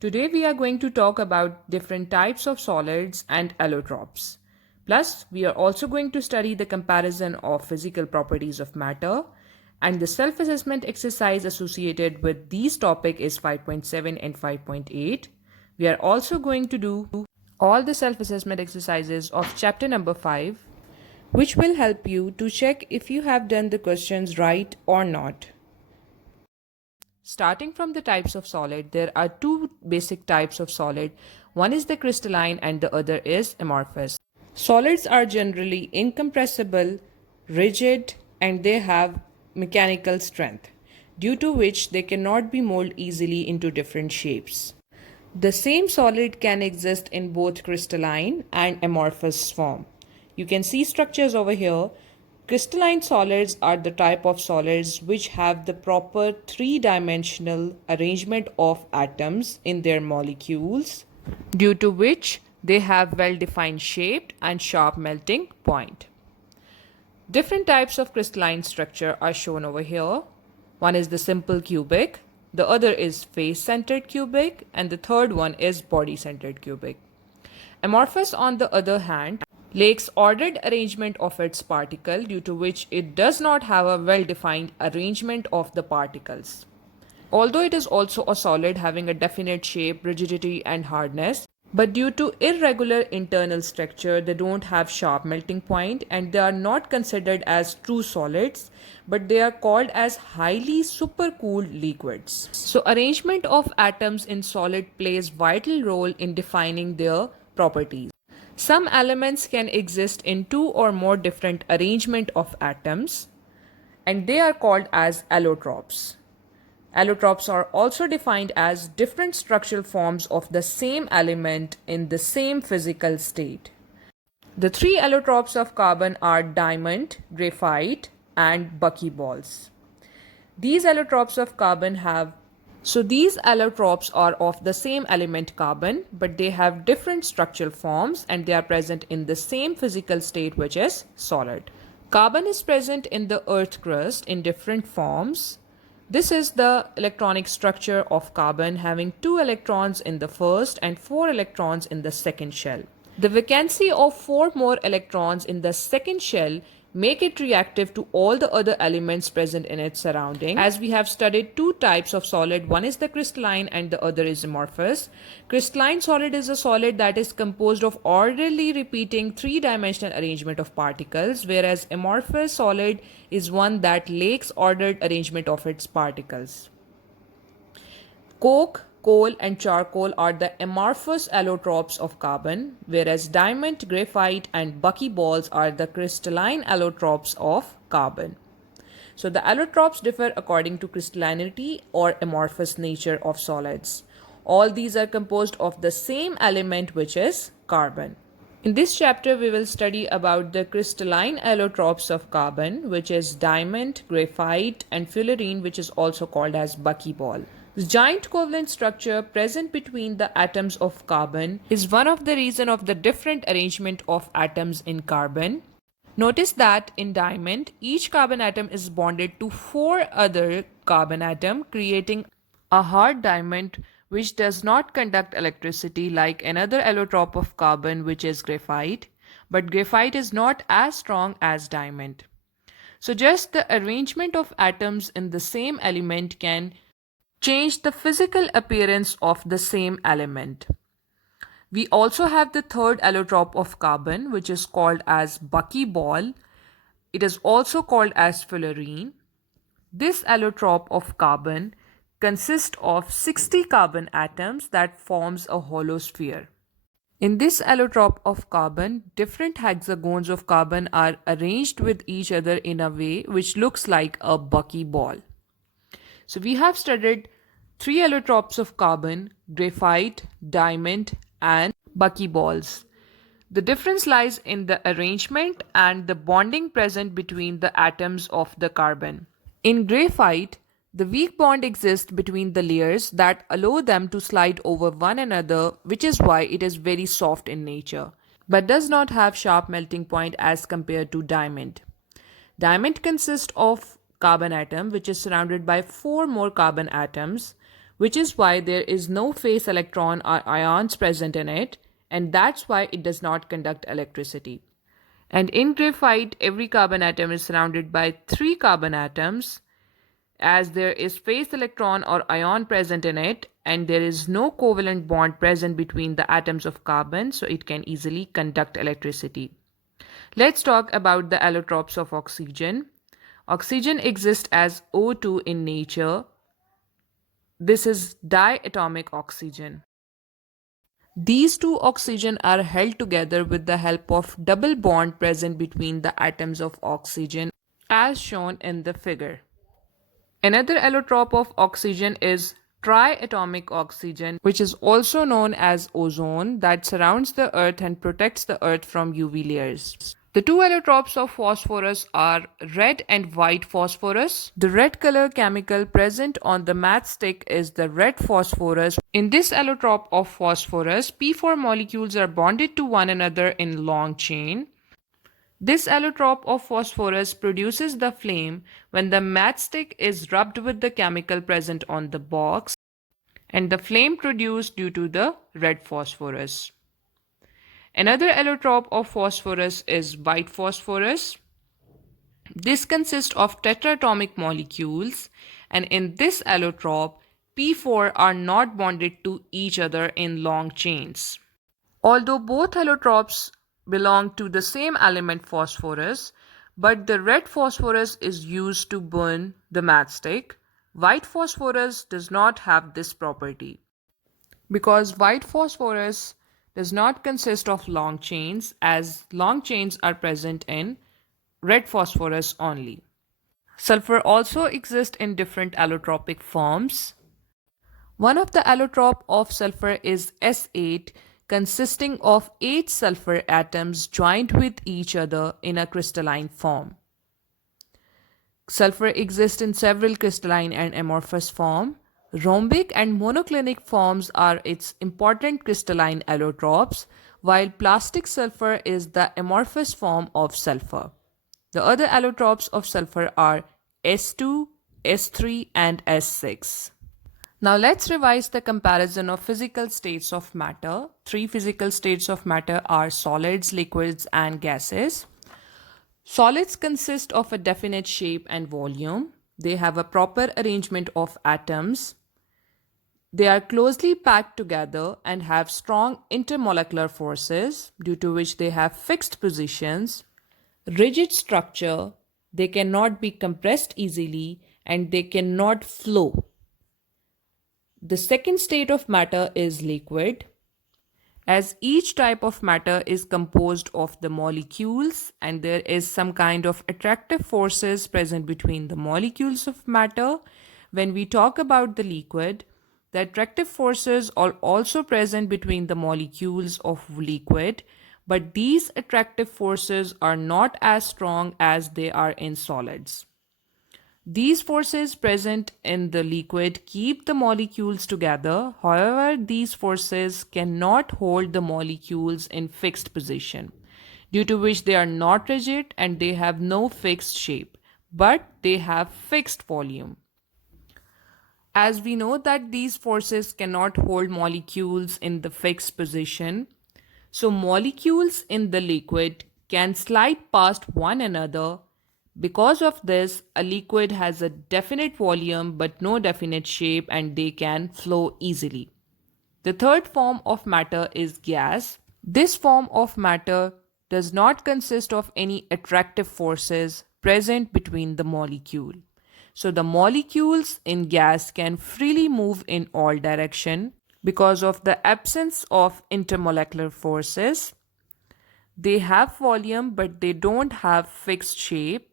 Today we are going to talk about different types of solids and allotropes. Plus, we are also going to study the comparison of physical properties of matter, and the self-assessment exercise associated with these topic is 5.7 and 5.8. We are also going to do all the self-assessment exercises of chapter number 5, which will help you to check if you have done the questions right or not. Starting from the types of solid, there are two basic types of solid. One is the crystalline and the other is amorphous. Solids are generally incompressible, rigid, and they have mechanical strength, due to which they cannot be molded easily into different shapes. The same solid can exist in both crystalline and amorphous form. You can see structures over here. Crystalline solids are the type of solids which have the proper three-dimensional arrangement of atoms in their molecules, due to which they have well-defined shape and sharp melting point. Different types of crystalline structure are shown over here. One is the simple cubic, the other is face-centered cubic, and the third one is body-centered cubic. Amorphous, on the other hand, lacks ordered arrangement of its particle, due to which it does not have a well-defined arrangement of the particles. Although it is also a solid having a definite shape, rigidity and hardness, but due to irregular internal structure, they don't have sharp melting point and they are not considered as true solids, but they are called as highly supercooled liquids. So arrangement of atoms in solid plays vital role in defining their properties. Some elements can exist in two or more different arrangement of atoms, and they are called as allotropes. Allotropes are also defined as different structural forms of the same element in the same physical state. The three allotropes of carbon are diamond, graphite, and buckyballs. These allotropes of carbon these allotropes are of the same element carbon, but they have different structural forms and they are present in the same physical state, which is solid. Carbon is present in the earth crust in different forms. This is the electronic structure of carbon, having 2 electrons in the first and 4 electrons in the second shell. The vacancy of 4 more electrons in the second shell make it reactive to all the other elements present in its surrounding. As we have studied two types of solid, one is the crystalline and the other is amorphous. Crystalline solid is a solid that is composed of orderly repeating three-dimensional arrangement of particles, whereas amorphous solid is one that lacks ordered arrangement of its particles. Coke, coal and charcoal are the amorphous allotropes of carbon, whereas diamond, graphite and buckyballs are the crystalline allotropes of carbon. So the allotropes differ according to crystallinity or amorphous nature of solids. All these are composed of the same element, which is carbon. In this chapter, we will study about the crystalline allotropes of carbon, which is diamond, graphite and fullerene, which is also called as buckyball. The giant covalent structure present between the atoms of carbon is one of the reasons of the different arrangement of atoms in carbon. Notice that in diamond, each carbon atom is bonded to 4 other carbon atoms, creating a hard diamond which does not conduct electricity like another allotrope of carbon, which is graphite. But graphite is not as strong as diamond. So just the arrangement of atoms in the same element can change the physical appearance of the same element. We also have the third allotrope of carbon, which is called as buckyball. It is also called as fullerene. This allotrope of carbon consists of 60 carbon atoms that forms a hollow sphere. In this allotrope of carbon, different hexagons of carbon are arranged with each other in a way which looks like a buckyball. So we have studied 3 allotropes of carbon, graphite, diamond and buckyballs. The difference lies in the arrangement and the bonding present between the atoms of the carbon. In graphite, the weak bond exists between the layers that allow them to slide over one another, which is why it is very soft in nature, but does not have sharp melting point as compared to diamond. Diamond consists of carbon atom which is surrounded by 4 more carbon atoms, which is why there is no face electron or ions present in it, and that's why it does not conduct electricity. And in graphite, every carbon atom is surrounded by 3 carbon atoms, as there is face electron or ion present in it, and there is no covalent bond present between the atoms of carbon, so it can easily conduct electricity. Let's talk about the allotropes of oxygen. Oxygen exists as O2 in nature. This is diatomic oxygen. These two oxygen are held together with the help of double bond present between the atoms of oxygen, as shown in the figure. Another allotrope of oxygen is triatomic oxygen, which is also known as ozone, that surrounds the earth and protects the earth from UV layers. The two allotropes of phosphorus are red and white phosphorus. The red color chemical present on the matchstick is the red phosphorus. In this allotrope of phosphorus, P4 molecules are bonded to one another in long chain. This allotrope of phosphorus produces the flame when the matchstick is rubbed with the chemical present on the box, and the flame produced due to the red phosphorus. Another allotrope of phosphorus is white phosphorus. This consists of tetraatomic molecules, and in this allotrope, P4 are not bonded to each other in long chains. Although both allotropes belong to the same element phosphorus, but the red phosphorus is used to burn the matchstick, white phosphorus does not have this property. Because white phosphorus does not consist of long chains, as long chains are present in red phosphorus only. Sulfur also exists in different allotropic forms. One of the allotrope of sulfur is S8, consisting of 8 sulfur atoms joined with each other in a crystalline form. Sulfur exists in several crystalline and amorphous forms. Rhombic and monoclinic forms are its important crystalline allotropes, while plastic sulfur is the amorphous form of sulfur. The other allotropes of sulfur are S2, S3, and S6. Now let's revise the comparison of physical states of matter. 3 physical states of matter are solids, liquids, and gases. Solids consist of a definite shape and volume. They have a proper arrangement of atoms. They are closely packed together and have strong intermolecular forces, due to which they have fixed positions, rigid structure, they cannot be compressed easily, and they cannot flow. The second state of matter is liquid. As each type of matter is composed of the molecules and there is some kind of attractive forces present between the molecules of matter, when we talk about the liquid, the attractive forces are also present between the molecules of liquid, but these attractive forces are not as strong as they are in solids. These forces present in the liquid keep the molecules together. However, these forces cannot hold the molecules in fixed position, due to which they are not rigid and they have no fixed shape, but they have fixed volume. As we know that these forces cannot hold molecules in the fixed position, so molecules in the liquid can slide past one another. Because of this, a liquid has a definite volume but no definite shape, and they can flow easily. The third form of matter is gas. This form of matter does not consist of any attractive forces present between the molecule. So the molecules in gas can freely move in all directions because of the absence of intermolecular forces. They have volume but they don't have fixed shape.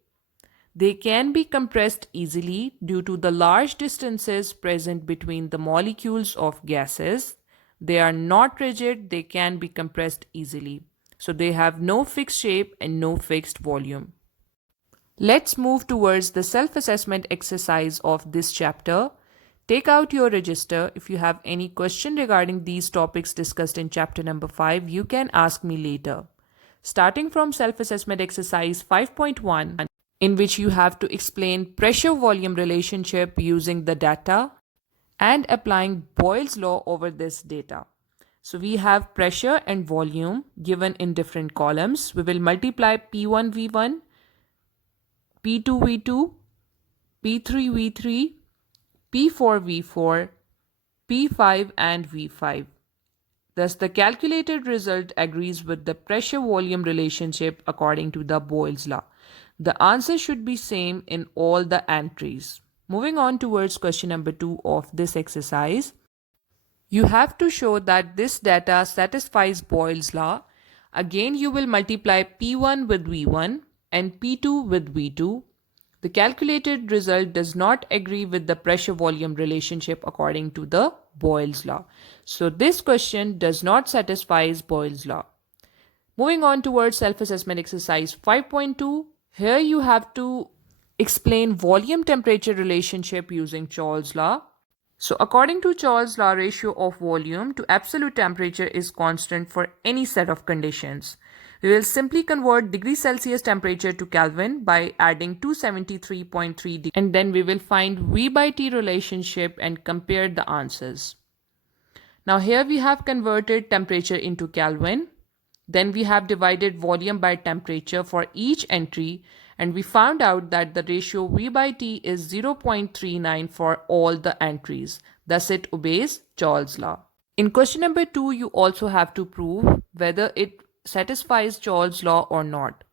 They can be compressed easily due to the large distances present between the molecules of gases. They are not rigid, they can be compressed easily. So they have no fixed shape and no fixed volume. Let's move towards the self-assessment exercise of this chapter. Take out your register. If you have any question regarding these topics discussed in chapter number 5, you can ask me later. Starting from self-assessment exercise 5.1, in which you have to explain pressure-volume relationship using the data. and applying Boyle's law over this data. So we have pressure and volume given in different columns. We will multiply P1 V1, P2 V2, P3 V3, P4 V4, P5 and V5. Thus, the calculated result agrees with the pressure-volume relationship according to the Boyle's law. The answer should be same in all the entries. Moving on towards question number 2 of this exercise. You have to show that this data satisfies Boyle's law. Again, you will multiply P1 with V1 and P2 with V2. The calculated result does not agree with the pressure-volume relationship according to the Boyle's law. So this question does not satisfy Boyle's law. Moving on towards self-assessment exercise 5.2. Here you have to explain volume-temperature relationship using Charles' law. So according to Charles' law, ratio of volume to absolute temperature is constant for any set of conditions. We will simply convert degree Celsius temperature to Kelvin by adding 273.3 degrees, and then we will find V by T relationship and compare the answers. Now here we have converted temperature into Kelvin. Then we have divided volume by temperature for each entry, and we found out that the ratio V by T is 0.39 for all the entries. Thus it obeys Charles' law. In question number 2, you also have to prove whether it satisfies Charles' law or not.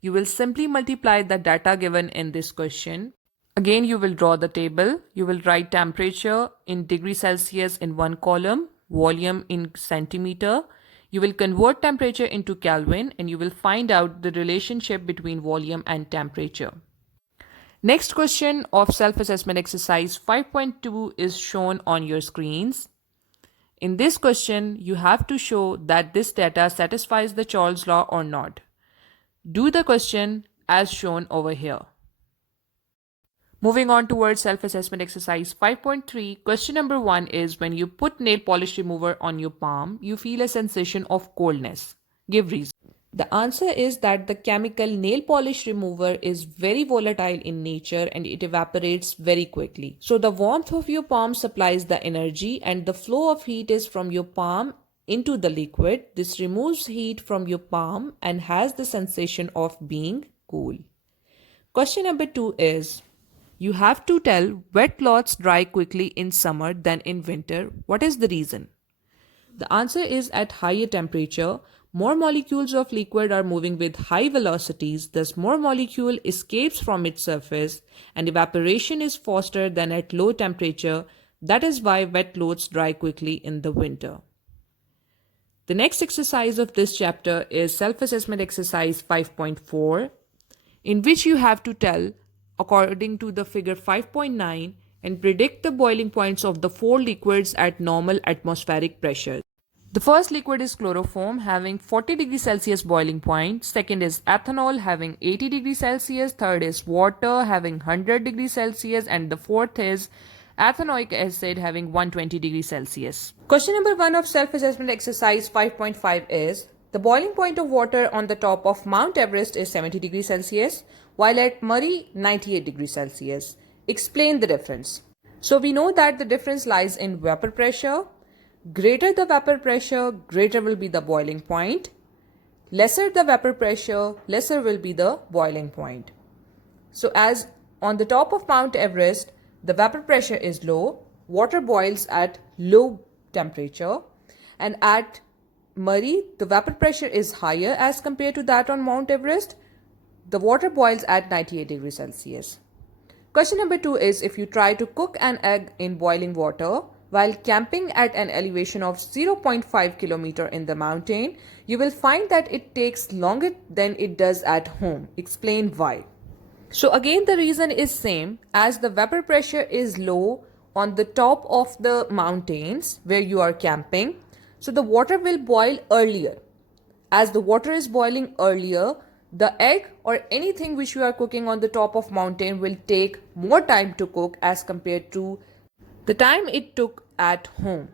You will simply multiply the data given in this question. Again, you will draw the table. You will write temperature in degree Celsius in one column, volume in centimeter. You will convert temperature into Kelvin and you will find out the relationship between volume and temperature. Next question of self-assessment exercise 5.2 is shown on your screens. In this question, you have to show that this data satisfies the Charles' law or not. Do the question as shown over here. Moving on towards self-assessment exercise 5.3, question number 1 is when you put nail polish remover on your palm, you feel a sensation of coldness. Give reason. The answer is that the chemical nail polish remover is very volatile in nature and it evaporates very quickly. So the warmth of your palm supplies the energy and the flow of heat is from your palm into the liquid. This removes heat from your palm and has the sensation of being cool. Question number 2 is, you have to tell wet cloths dry quickly in summer than in winter. What is the reason? The answer is at higher temperature, more molecules of liquid are moving with high velocities, thus more molecule escapes from its surface and evaporation is faster than at low temperature. That is why wet clothes dry quickly in the winter. The next exercise of this chapter is self-assessment exercise 5.4, in which you have to tell according to the figure 5.9 and predict the boiling points of the 4 liquids at normal atmospheric pressure. The first liquid is chloroform having 40 degrees Celsius boiling point. Second is ethanol having 80 degrees Celsius. Third is water having 100 degrees Celsius. And the fourth is ethanoic acid having 120 degrees Celsius. Question number 1 of self-assessment exercise 5.5 is, the boiling point of water on the top of Mount Everest is 70 degrees Celsius, while at Murray 98 degrees Celsius. Explain the difference. So we know that the difference lies in vapor pressure. Greater the vapor pressure, greater will be the boiling point. Lesser the vapor pressure, lesser will be the boiling point. So as on the top of Mount Everest, the vapor pressure is low, water boils at low temperature, and at Murray, the vapor pressure is higher as compared to that on Mount Everest. The water boils at 98 degrees Celsius. Question number 2 is, if you try to cook an egg in boiling water while camping at an elevation of 0.5 kilometer in the mountain, you will find that it takes longer than it does at home. Explain why. So again, the reason is same, as the vapor pressure is low on the top of the mountains where you are camping. So the water will boil earlier. As the water is boiling earlier, the egg or anything which you are cooking on the top of mountain will take more time to cook as compared to the time it took at home.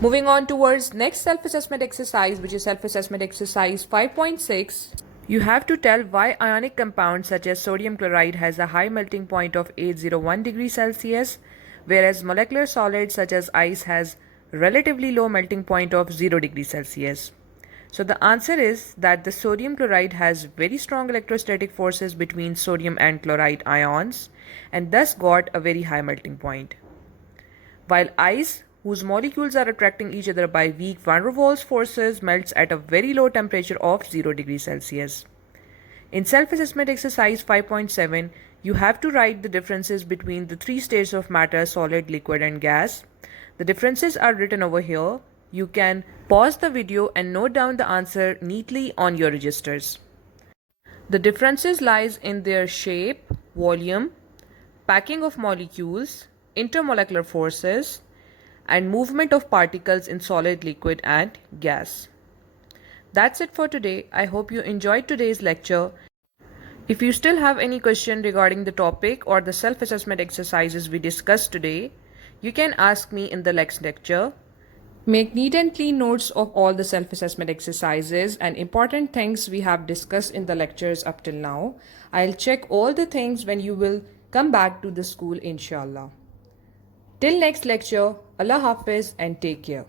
Moving on towards next self-assessment exercise, which is self-assessment exercise 5.6. You have to tell why ionic compound such as sodium chloride has a high melting point of 801 degrees Celsius, whereas molecular solids such as ice has relatively low melting point of 0 degrees Celsius. So the answer is that the sodium chloride has very strong electrostatic forces between sodium and chloride ions and thus got a very high melting point. While ice, whose molecules are attracting each other by weak van der Waals forces, melts at a very low temperature of 0 degrees Celsius. In self-assessment exercise 5.7, you have to write the differences between the three states of matter, solid, liquid and gas. The differences are written over here. You can pause the video and note down the answer neatly on your registers. The differences lies in their shape, volume, packing of molecules, intermolecular forces, and movement of particles in solid, liquid and gas. That's it for today. I hope you enjoyed today's lecture. If you still have any question regarding the topic or the self-assessment exercises we discussed today, you can ask me in the next lecture. Make neat and clean notes of all the self-assessment exercises and important things we have discussed in the lectures up till now. I'll check all the things when you will come back to the school inshallah. Till next lecture, Allah Hafiz and take care.